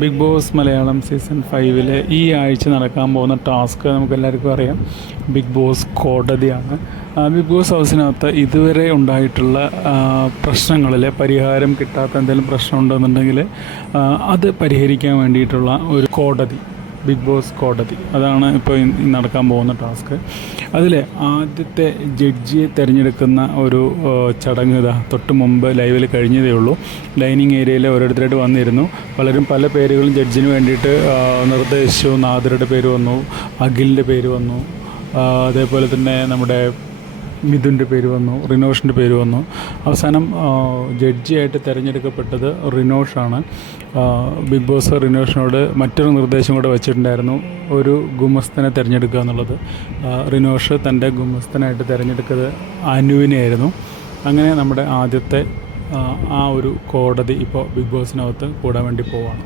Big boss Malayalam season 5 ഈ ആഴ്ച നടക്കാൻ പോകുന്ന ടാസ്ക് നമുക്കെല്ലാവർക്കും അറിയാം. ബിഗ് ബോസ് കോടതിയാണ്. ബിഗ് ബോസ് ഹൗസിനകത്ത് ഇതുവരെ ഉണ്ടായിട്ടുള്ള പ്രശ്നങ്ങളിൽ പരിഹാരം കിട്ടാത്ത എന്തെങ്കിലും പ്രശ്നമുണ്ടെന്നുണ്ടെങ്കിൽ അത് പരിഹരിക്കാൻ വേണ്ടിയിട്ടുള്ള ഒരു കോടതി, ബിഗ് ബോസ് കോടതി, അതാണ് ഇപ്പോൾ നടക്കാൻ പോകുന്ന ടാസ്ക്. അതിൽ ആദ്യത്തെ ജഡ്ജിയെ തിരഞ്ഞെടുക്കുന്ന ഒരു ചടങ്ങ് തൊട്ട് മുമ്പ് ലൈവിൽ കഴിഞ്ഞതേ ഉള്ളൂ. ഡൈനിങ് ഏരിയയിൽ ഓരോരുത്തരായിട്ട് വന്നിരുന്നു. പലരും പല പേരുകളും ജഡ്ജിന് വേണ്ടിയിട്ട് നിർദ്ദേശിച്ചു. നാദരുടെ പേര് വന്നു, അഖിലിൻ്റെ പേര് വന്നു, അതേപോലെ തന്നെ നമ്മുടെ മിഥുൻ്റെ പേര് വന്നു, റിനോഷിൻ്റെ പേര് വന്നു. അവസാനം ജഡ്ജിയായിട്ട് തിരഞ്ഞെടുക്കപ്പെട്ടത് റിനോഷാണ്. ബിഗ് ബോസ് റിനോഷിനോട് മറ്റൊരു നിർദ്ദേശം കൂടെ വെച്ചിട്ടുണ്ടായിരുന്നു, ഒരു ഗുമസ്തനെ തിരഞ്ഞെടുക്കുക എന്നുള്ളത്. റിനോഷ് തൻ്റെ ഗുമസ്തനായിട്ട് തിരഞ്ഞെടുത്തത് അനുവിനെയായിരുന്നു. അങ്ങനെ നമ്മുടെ ആദ്യത്തെ ആ ഒരു കോടതി ഇപ്പോൾ ബിഗ് ബോസിനകത്ത് കൂടാൻ വേണ്ടി പോവുകയാണ്.